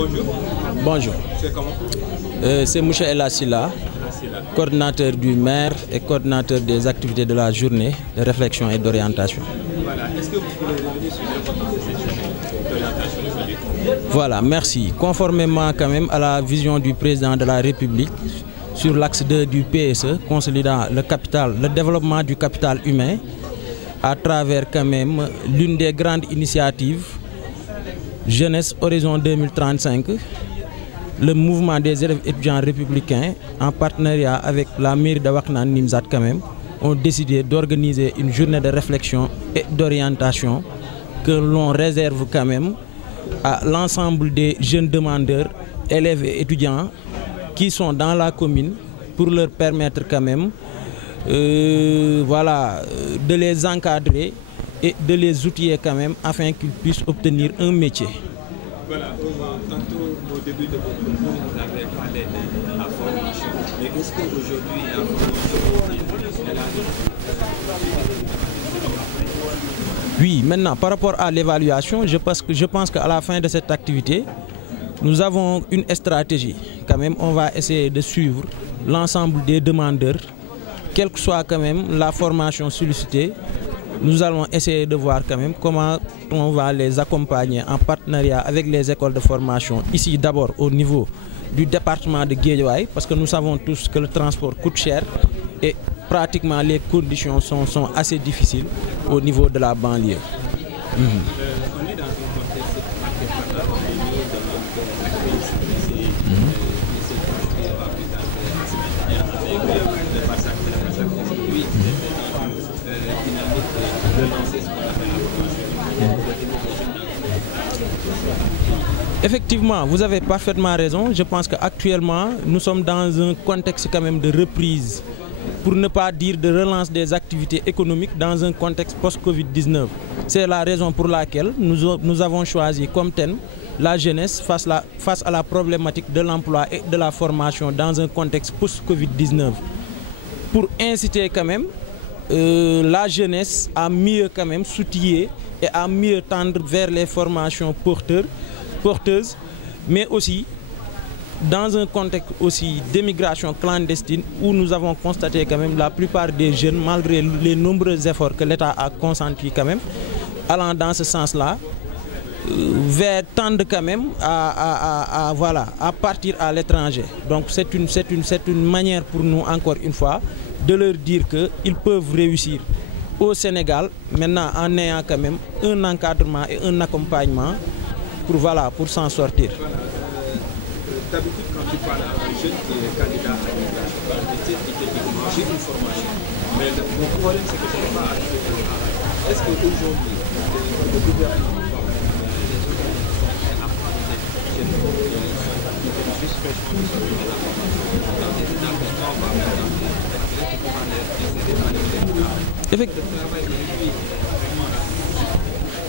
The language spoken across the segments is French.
Bonjour. Bonjour. C'est comment? C'est M. Elassila, coordinateur du maire et coordinateur des activités de la journée de réflexion et d'orientation. Voilà. Est-ce que vous pouvez revenir sur l'importance de cette journée d'orientation aujourd'hui? Voilà, merci. Conformément quand même à la vision du président de la République sur l'axe 2 du PSE, consolidant le développement du capital humain à travers quand même l'une des grandes initiatives Jeunesse Horizon 2035, le mouvement des élèves étudiants républicains en partenariat avec la mairie de Wakhinane Nimzatt quand même ont décidé d'organiser une journée de réflexion et d'orientation que l'on réserve quand même à l'ensemble des jeunes demandeurs, élèves et étudiants qui sont dans la commune pour leur permettre quand même de les encadrer et de les outiller quand même afin qu'ils puissent obtenir un métier. Voilà, tantôt au début de votre propos, vous avez parlé de la formation. Mais est-ce qu'aujourd'hui la formation est là? Oui, maintenant par rapport à l'évaluation, je pense qu'à la fin de cette activité, nous avons une stratégie. Quand même, on va essayer de suivre l'ensemble des demandeurs, quelle que soit quand même la formation sollicitée. Nous allons essayer de voir quand même comment on va les accompagner en partenariat avec les écoles de formation, ici d'abord au niveau du département de Guédiawaye, parce que nous savons tous que le transport coûte cher et pratiquement les conditions sont assez difficiles au niveau de la banlieue. On est dans un contexte marqué par la pandémie, de la crise qui s'est construite la semaine dernière avec le Barça aujourd'hui, dynamique de lancer ce qu'on appelle la formation. Effectivement, vous avez parfaitement raison. Je pense qu'actuellement, nous sommes dans un contexte quand même de reprise, pour ne pas dire de relance des activités économiques dans un contexte post-Covid-19. C'est la raison pour laquelle nous avons choisi comme thème la jeunesse face à la problématique de l'emploi et de la formation dans un contexte post-Covid-19. Pour inciter quand même la jeunesse à mieux quand même s'outiller et à mieux tendre vers les formations porteuses, mais aussi dans un contexte aussi d'émigration clandestine où nous avons constaté quand même la plupart des jeunes, malgré les nombreux efforts que l'État a consentis quand même, allant dans ce sens-là, vers tendre quand même à partir à l'étranger. Donc c'est une manière pour nous, encore une fois, de leur dire qu'ils peuvent réussir au Sénégal, maintenant en ayant quand même un encadrement et un accompagnement pour s'en sortir. D'habitude, quand tu parles à un jeune qui est candidat à l'immigration, j'ai une formation. Mais mon problème, c'est que je n'ai pas accès au travail. Est-ce qu'aujourd'hui, le gouvernement va les organisations apprendre des jeunes qui viennent juste fraîchement de sortir de la formation dans des établissements, voire même dans des établissements pour pouvoir les aider à aller travailler?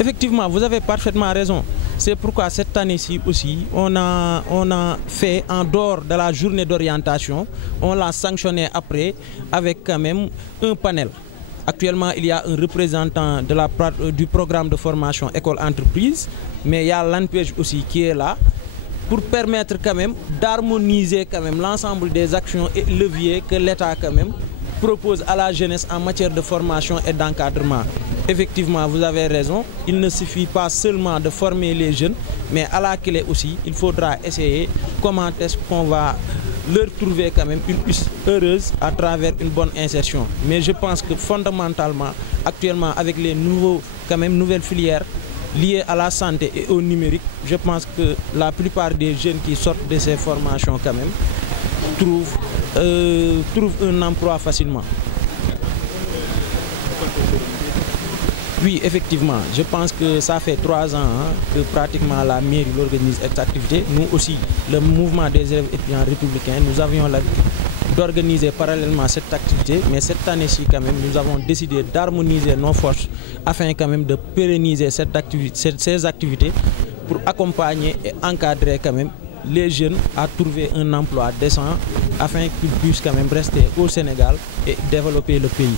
Effectivement, vous avez parfaitement raison. C'est pourquoi cette année-ci aussi, on a fait en dehors de la journée d'orientation, on l'a sanctionné après avec quand même un panel. Actuellement, il y a un représentant du programme de formation école-entreprise, mais il y a l'ANPEJ aussi qui est là pour permettre quand même d'harmoniser quand même l'ensemble des actions et leviers que l'État quand même propose à la jeunesse en matière de formation et d'encadrement. Effectivement, vous avez raison, il ne suffit pas seulement de former les jeunes, mais à la clé aussi, il faudra essayer comment est-ce qu'on va leur trouver quand même une issue heureuse à travers une bonne insertion. Mais je pense que fondamentalement, actuellement, avec les nouvelles filières liées à la santé et au numérique, je pense que la plupart des jeunes qui sortent de ces formations quand même trouvent un emploi facilement. Oui, effectivement, je pense que ça fait 3 ans que pratiquement la mairie organise cette activité. Nous aussi, le mouvement des élèves étudiants républicains, nous avions l'habitude d'organiser parallèlement cette activité, mais cette année-ci quand même, nous avons décidé d'harmoniser nos forces afin quand même de pérenniser ces activités pour accompagner et encadrer quand même les jeunes à trouver un emploi décent afin qu'ils puissent quand même rester au Sénégal et développer le pays.